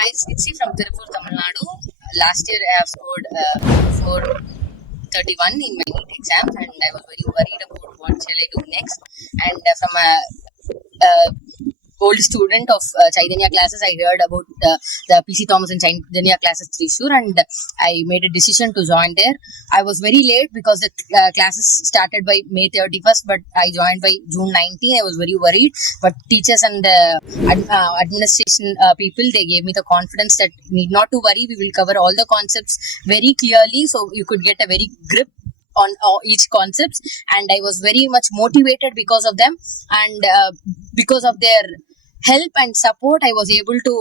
Hi, it's Getshy from Thrissur, Tamil Nadu. Last year I have scored 431 in my NEET exams, and I was very worried about what shall I do next. And from a old student of Chaithanya Classes, I heard about the PC Thomas and Chaithanya Classes Thrissur, and I made a decision to join there. I was very late because the classes started by May 31st, but I joined by June 19. I was very worried, but teachers and administration people, they gave me the confidence that need not to worry, we will cover all the concepts very clearly, so you could get a very grip on each concepts. And I was very much motivated because of them, and because of their help and support, I was able to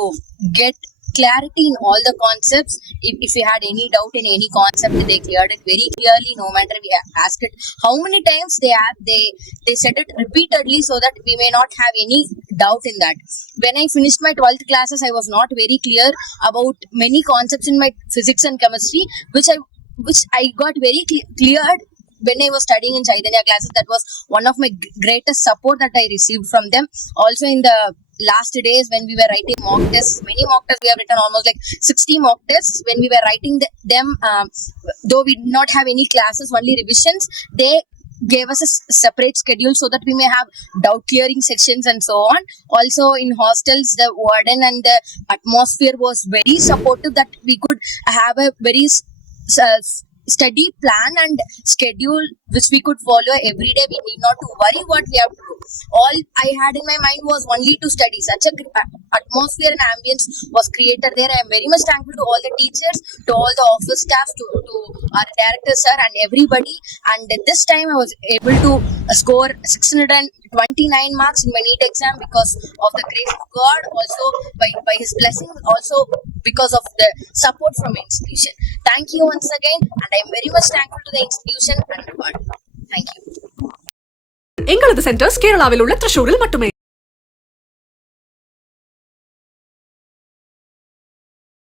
get clarity in all the concepts. If we had any doubt in any concept, they cleared it very clearly, no matter we asked it how many times. They said it repeatedly so that we may not have any doubt in that. When I finished my 12th classes, I was not very clear about many concepts in my physics and chemistry, which I got very cleared when I was studying in Chaithanya Classes. That was one of my greatest support that I received from them. Also, in the last days when we were writing mock tests, many mock tests, we have written almost like 60 mock tests. When we were writing them, though we did not have any classes, only revisions, they gave us a separate schedule so that we may have doubt clearing sections and so on. Also, in hostels, the warden and the atmosphere was very supportive, that we could have a very study plan and schedule which we could follow every day. We need not to worry what we have to do. All I had in my mind was only to study. Such a atmosphere and ambience was created there. I am very much thankful to all the teachers, to all the office staff, to our director sir and everybody. And this time I was able to score 629 marks in my NEET exam because of the grace of God, also by his blessing, also because of the support from the institution. Thank you once again, and I am very much thankful to the institution and the God. Thank you. எங்களது centres கேரளாவில் உள்ள த்ரிஷூரில் மட்டுமே.